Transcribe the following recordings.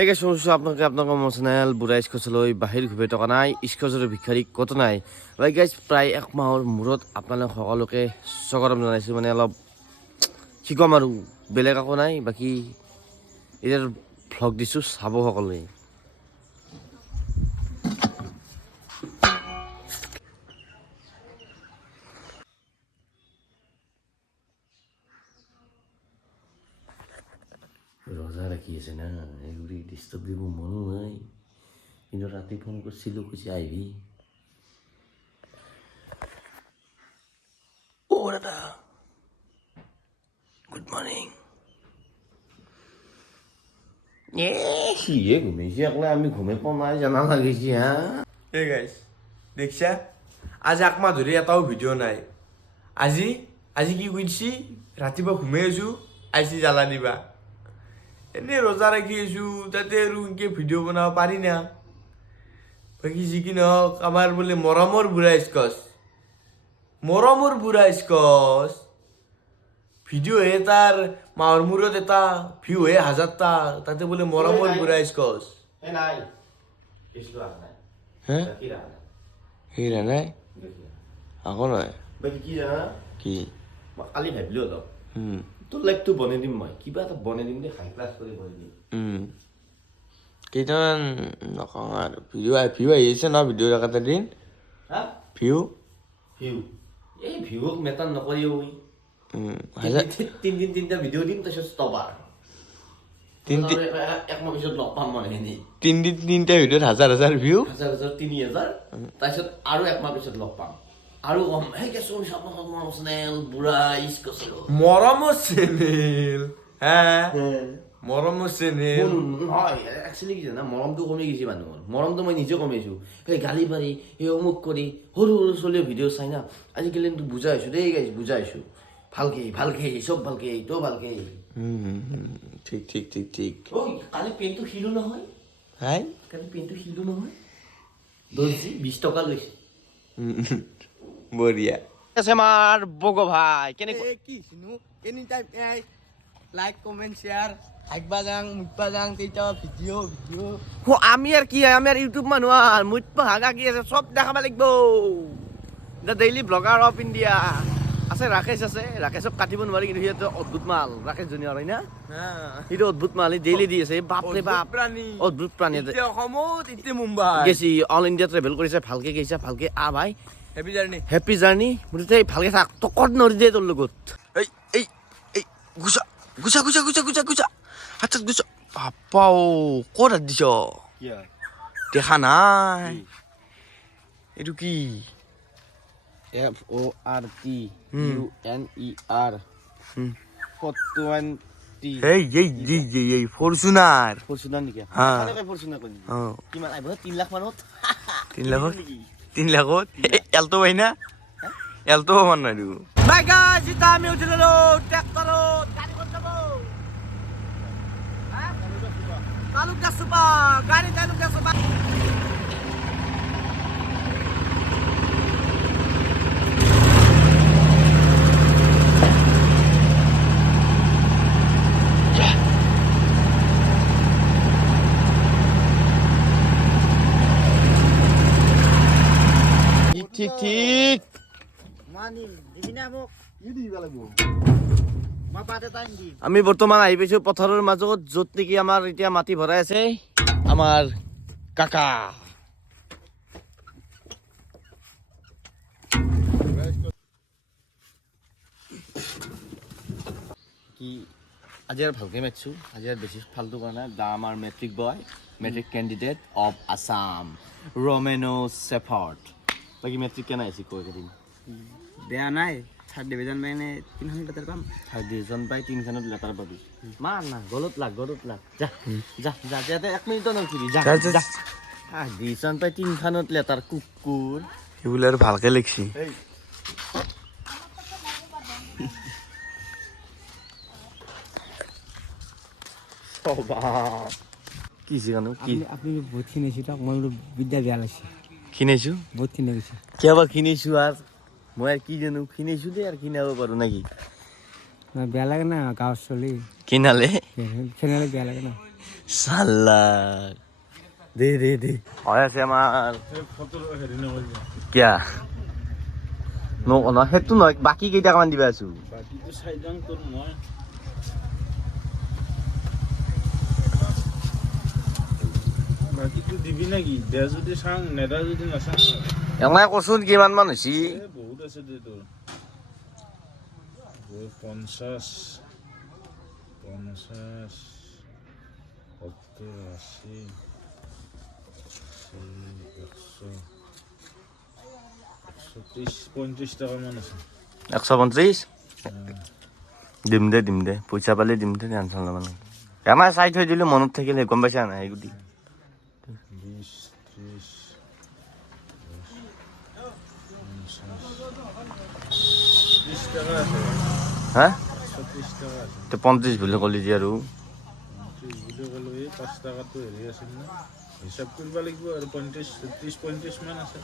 এই গাইছ শুনিছোঁ আপোনালোকৰ মোৰ চেনেল বুঢ়া স্কচলৈ বাহিৰ ঘূৰি টকা নাই স্কচৰ ভিক্ষাৰী ক'ত নাই গাইছ প্ৰায় এক মাহৰ মূৰত আপোনালোক সকলোকে স্বাগতম জনাইছোঁ মানে অলপ কি ক'ম আৰু বেলেগ একো নাই বাকী এতিয়া ভ্লগ দিছোঁ চাব সকলোৱে ৰজা ৰাখি আছে না এইগুলি ডিষ্টাৰ্ব দিব মনো নাই কিন্তু ৰাতি ফোন কৰিছিলোঁ কৈছে আহিবি অ' দাদা গুড মৰ্ণিং সিয়ে ঘুমাইছে অকলে আমি ঘুমাই পোৱা নাই জানা লাগিছে হা এই গাইছ দেখছা আজি একমাহ ধৰি এটাও ভিডিঅ' নাই আজি আজি কি কৰিছি ৰাতিপুৱা ঘুমাই আছোঁ আইচি জ্বালা দিবা এনেই ৰোজা ৰাখি আছোঁ তাতে আৰু এনেকৈ ভিডিঅ' বনাব পাৰি না বাকী যি কি নহওক আমাৰ বোলে মৰমৰ বুঢ়া স্কচ ভিডিঅ' হে তাৰ মাহৰ মূৰত এটা ভিউ হে 1000টা তাতে বোলে মৰমৰ বুঢ়া স্কচ নাই কিছু আহা নাই হে কি আহা নাই হেৰা নাই আকৌ নাই বাকী কি জানা কি মই কালি ভাবিলোঁ অলপ তোৰ লাইফটো বনাই দিম মই কিবা এটা বনাই দিম দেই হাই ক্লাছ কৰি বনাই দিম কেইটামান নকওঁ আৰু ভিউ আহি আছে ন ভিডিঅ' এটা দিন হা ভিউ ভিউ এই ভিউক মেটাৰ নকৰিও তিনিটা ভিডিঅ' দিম তাৰপিছত ষ্টপ আৰু একমাহ পিছত লগ পাম মানে এনেই তিনিটা ভিডিঅ'ত 1000 ভিউ 1000 3000 তাৰপিছত আৰু একমাহ পিছত লগ পাম আৰু কম সেই কেছো আপোনালোকৰ মৰম চেনেল বুঢ়া স্কচৰ মৰমৰ চেনেল হে মৰমৰ চেনেল নহয় একচুৱেলি কি জানা মৰমটো কমি গৈছে মানুহৰ মৰমটো মই নিজে কমাইছোঁ সেই গালি পাৰি সেই অমুক কৰি সৰু সৰু ছোৱালীয়ে ভিডিঅ' চাই না আজিকালি বুজাই আহিছোঁ দেই গাইছ বুজাই আহিছোঁ ভালকে চব ভালকে তই ভালকে ঠিক ঠিক ঠিক ঠিক ঐ কালি পেণ্টটো শিলো নহয় হাই কালি পেণ্টটো শিলো নহয় দৰ্জি 20 টকা লৈছে বঢ়িয়া আছে আমাৰ বগ ভাই কেনেকুৱা কি শুনো any time like comment share হাইকবা যাং মুখবা যাং তেইটা ভিডিঅ' আমি আর কি আমি আর ইউটিউব মানুহ আর মুতপা হাগা কি আছে সব দেখাবা লাগব the daily blogger of India আছে ৰাকেশক কাটিব নোৱাৰি কিন্তু সিহঁতে অদ্ভুত মাল ৰাকেশ জুনিয়ৰ হয় না সেইটো অদ্ভুত মাল ডেইলি দি আছে বাপৰে বাপ অদ্ভুত প্ৰাণী এতিয়া অসমত এতিয়া মুম্বাই গেছি অল ইণ্ডিয়া ট্ৰেভেল কৰিছে ভালকে গৈছে ভালকে ভাই হেপী জাৰ্ণি মুঠতে ভালকে থাক টকত নৰি দে তোৰ লগত এই এই এই গুছা হাতত গুছা বাপাও ক'ত হাত দিছ দেখা নাই এইটো কি FORTUNER 420 এই ফৰচুনাৰ ফৰচুনাৰ নেকি হা ফৰচুনাৰ কৰি অ কিমান আহিব 3 লাখ মানত 3 লাখত এলটো পাই না এলটো মান নাই দিও বাই গাইস এটা আমি উঠিলো ট্ৰেক্টৰত গাড়ী ক'ত যাব তালুকা সুপা গাড়ী তালুকা সুপা ঠিক মানি দিবি না মোক কি দিবা লাগিব মই পাতে টাইম দি আমি বৰ্তমান আহি পাইছো পথাৰৰ মাজত য'ত নেকি আমাৰ এতিয়া মাটি ভৰাই আছে আমাৰ কাকা কি আজি আৰু ভালকৈ মাতিছোঁ আজি আৰু বেছি ফাল্টু কৰা নাই আমাৰ মেট্ৰিক কেণ্ডিডেট অফ আছাম ৰমেনো চেফাৰ্ট বাকী মেট্ৰিক কেনে আহিছে কৈ দিম বেয়া নাই থাৰ্ড ডিভিজন মানে 300 লেটাৰ পাম থাৰ্ড ডিভিজন পাই 3খনত লেটাৰ পাবি মাৰ না গলত লাগ যা যাতে 1 মিনিটো নকৰি যা থাৰ্ড ডিভিজন পাই 3খনত লেটাৰ কুকুৰ এইবোলে আৰু ভালকে লিখছি কি জানো কি আপনি বহুত খিনেছি তাক মই বিদ্যা বেয়া লাগছে খিনাইছো বহুত খিনে গৈছে কিয় বা খিনাইছো আৰু মই আৰ কি জানো কিনেছো দে আৰ কিনাবো পাৰো নাকি বেয়া লাগে না গাঁৱৰ চলি কিনালে খেলালে বেয়া লাগে না চাল্লা দে দে দে হয় আছে আমাৰ কিয়া ন সেইটো নহয় বাকী কেইটামান দিবা আছো বাকীটো দিবি নেকি দে যদি চাং নেদা যদি নাচাং এমাই কচোন কিমান মান হৈছে বহুত আছে দে তোৰ 50 50 70 80 130 টকা মান আছে 135 দিম দে পইচা পালে দিম দে টেনশ্যন ল'ব নালাগে এমাই চাই থৈ দিলোঁ মনত থাকিলে গম পাইছা নাই এইগুটি 20 30 30 টকা আছে হা 30 টকা আছে তো 50 বুলি ক'লি যে আৰু 30 বুলি ক'লো এই 5 টকাটো হেৰি আছিল না হিচাপ কৰিব লাগিব আৰু 35 মান আছে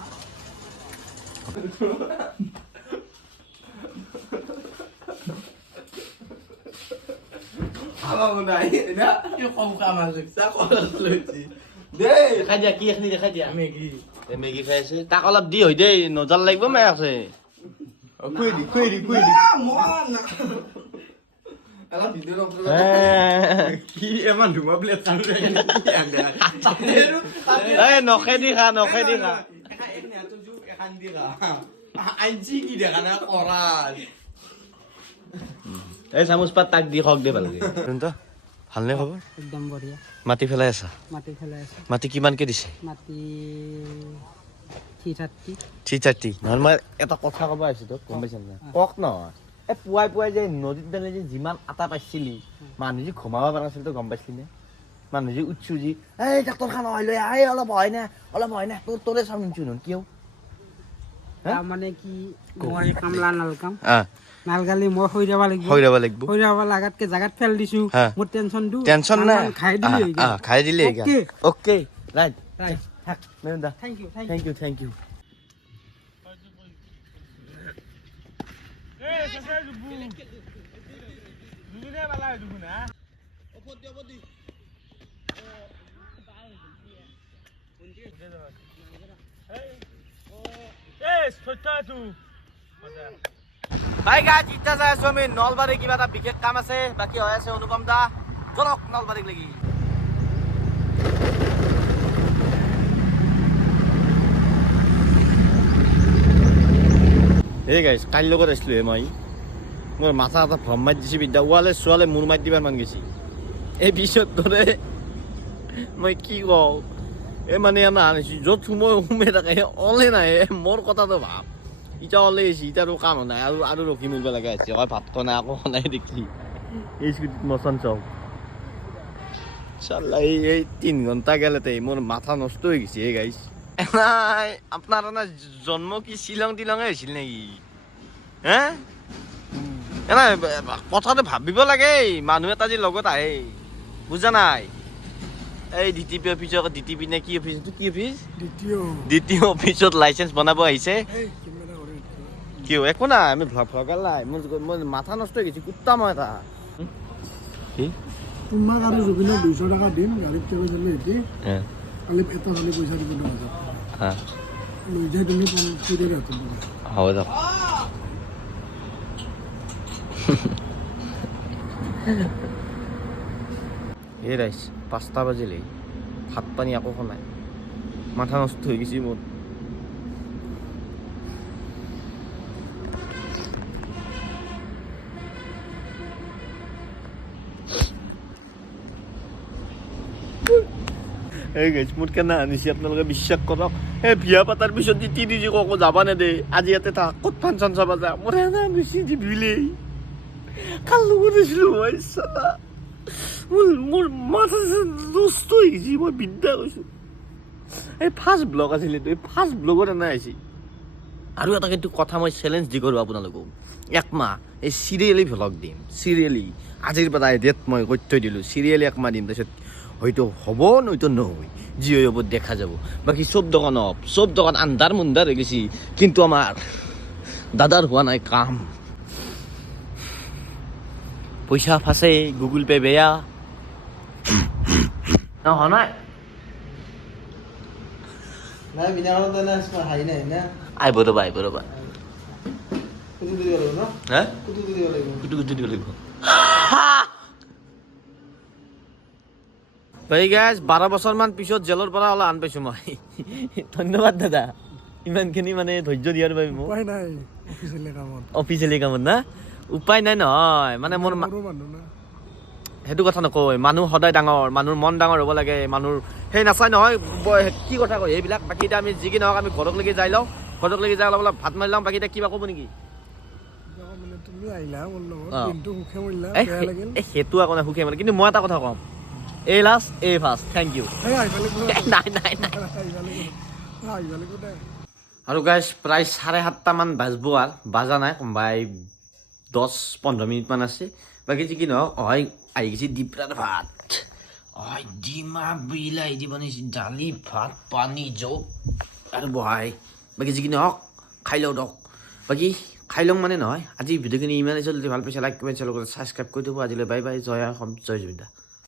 দেখাই দিয়া কি এখনি দেখাই দিয়া মেগী খাই আছে তাক অলপ দি হৈ দেই নজাল লাগিব মাই আছে খুই দি কি এমান ধুমা প্লেট এই নখে দি খা আনছি কি দেখা না কৰা এই চামুচ পাত তাক দি খক দে ভালকে ভালনে খবৰ একদম বঢ়িয়া মাটি পেলাই আছা মাটি খেলাই আছে মাটি কিমানকে দিছে মাটি 330 330 নহয় মই এটা কথা ক'ব আহিছোঁ তোক গম পাইছা নাই কক নহয় এই পুৱাই যে নদীত পেলে যে যিমান আটা পাইছিলি মানুহ যি ঘুমাব পৰা নাছিল তই গম পাইছিলি নে মানুহ যি উঠছো যি এই ট্ৰেক্টৰ খান লৈ আহ অলপ হয় না তোৰে চাউন শুনছো ন কিয় মানে কি মই কামলা নালকাম আহ নালগালি মই হৈ যাব লাগিব হৈ যাব লাগাতকে জাগাত ফেল দিছো হা। মোৰ টেনচন নাই খাই দিলি খাই দিলে অ'কে ৰাইট ৰাইট থাক মেৰুদা থ্যাংক ইউ থেংক ইউ ভাই গাইজ ইটা যাই আছো আমি নলবাৰী কিবা এটা বিশেষ কাম আছে বাকী হৈ আছে অনুপম দা চলক নলবাৰীক লাগি এই গাইজ কাইৰ লগত আছিলো মই মোৰ মাথা এটা ভ্ৰম মাৰি দিছে বিদ্যা ওৱালে চোৱালে মূৰ মাৰি দিবাৰ মান গৈছে এই পিছত ধৰে মই কি কওঁ এই মানে এনে আনিছোঁ য'ত সোমাই থাকে অলে নাই মোৰ কথাটো ভাব ইটা অলে আহিছে ইটাৰো কাম নাই আৰু ৰখি মৰিব লগা হৈছে হয় ভাত খোৱা নাই আকৌ নাই দেখি এই স্কুটিত মচন চাওক চাল্লা এই 3 ঘণ্টা গেলেতে মোৰ মাথা নষ্ট হৈ গৈছে এই গাইছ নাই আপোনাৰ জন্ম কি শ্বিলং তিলঙে হৈছিল নেকি হে এনে কথাটো ভাবিব লাগে মানুহ এটা যে লগত আহে বুজা নাই এই ডিটিপি অফিচৰ ডিটিপি নে কি অফিচ কি অফিচ দ্বিতীয় অফিচত লাইচেন্স বনাব আহিছে কিয় একো নাই আমি ভগাল নাই মোৰ মাথা নষ্ট হৈ গৈছে কুত্তা মই এটা কি তোমাক আৰু জুবিনক 200 টকা দিম গাড়ীত কেৱল যাবি এটি খালি এটা খালি পইচা দিব নাযাব লৈ যাই তুমি পুৰি ৰাখো হ'ব দিয়ক এই ৰাইজ 5টা বাজিলেই ভাত পানী একো খোৱা নাই মাথা নষ্ট হৈ গৈছে মোৰ এই গাইছ মোৰ কেনে আনিছে আপোনালোকে বিশ্বাস কৰক এই বিয়া পাতাৰ পিছত যি তিনিজি কো যাবা নেদে আজি ইয়াতে থাক ক'ত ফাংচন চাবা যা মোৰ এনে বেছি দিবিলেই কাৰ লগত আছিলো মই চালা মোৰ মাথা নষ্ট হৈ গৈছে মই বিদ্যা কৈছোঁ এই ফাৰ্ষ্ট ব্লগ আছিলে এই ফাৰ্ষ্ট ব্লগত এনে আহিছে আৰু এটা কিন্তু কথা মই চেলেঞ্জ দি কৰোঁ আপোনালোকক একমাহ এই চিৰিয়েলি ভ্লগ দিম চিৰিয়েলি আজিৰ পৰা ডেট মই কৈ থৈ দিলোঁ চিৰিয়েলি একমাহ দিম তাৰপিছত হয়তো হ'ব নয়তো নহয় যি হ'ব দেখা যাব বাকী চব দোকান আন্ধাৰ মুন্ধাৰ হৈ গৈছে কিন্তু আমাৰ দাদাৰ হোৱা নাই কাম পইচা ফাঁচে গুগল পে' বেয়া নহয় নাই নাই বিনা কাৰণত না হাঁহি নাই না আহিব ৰ'বা কুটু দিব লাগিব ন হা কুটু দিব লাগিব কুটু দিব লাগিব ভাই গাইজ 12 বছৰমান পিছত জেলৰ পৰা ওলাই আন পাইছোঁ মই ধন্যবাদ দাদা ইমানখিনি মানে ধৈৰ্য দিয়াৰ বাবে মোক উপায় নাই অফিচিয়েলি কামত অফিচিয়েলি কামত না উপায় নাই নহয় মানে মোৰ সৰু মানুহ না সেইটো কথা নকয় মানুহ সদায় ডাঙৰ মানুহৰ মন ডাঙৰ হ'ব লাগে মানুহৰ সেই নাচায় নহয় কি কথা কয় এইবিলাক বাকী এতিয়া আমি যি কি নহওক আমি ঘৰকলৈকে যাই লওঁ ঘৰকলৈকে যাই অলপ ভাত মাৰি লওঁ বাকী এতিয়া কিবা ক'ব নেকি মানে তুমি আহিলা মোৰ লগত অ। দিনটো সুখে মৰিলা এই বেয়া লাগিল সেইটো আকৌ নাই সুখে মানে কিন্তু মই এটা কথা কওঁ এই লাষ্ট এই ফাৰ্ষ্ট থেংক ইউ এই আহিবা লাগিব নাই আহিবা লাগিব দে আৰু গাইজ প্ৰায় 7:30মান বাজব আৰু বাজা নাই কোনোবাই 10-15 মিনিটমান আছে বাকী যি কি নহওক অহাই আহি গৈছে দিপৰাৰ ভাত অহাই ডিমা বিলাহী দি বনাইছে দালি ভাত পানী জগ আৰু বহাই বাকী যি কি নহওক খাই লওঁ দক বাকী খাই লওঁ মানে নহয় আজি ভিডিঅ'খিনি ইমানেই চলি ভাল পাইছে লাইক কমেণ্ট শ্বেয়াৰ কৰি ছাবস্ক্ৰাইব কৰি দিব আজিলৈ বাই বাই জয় অসম জয় জুবিন দা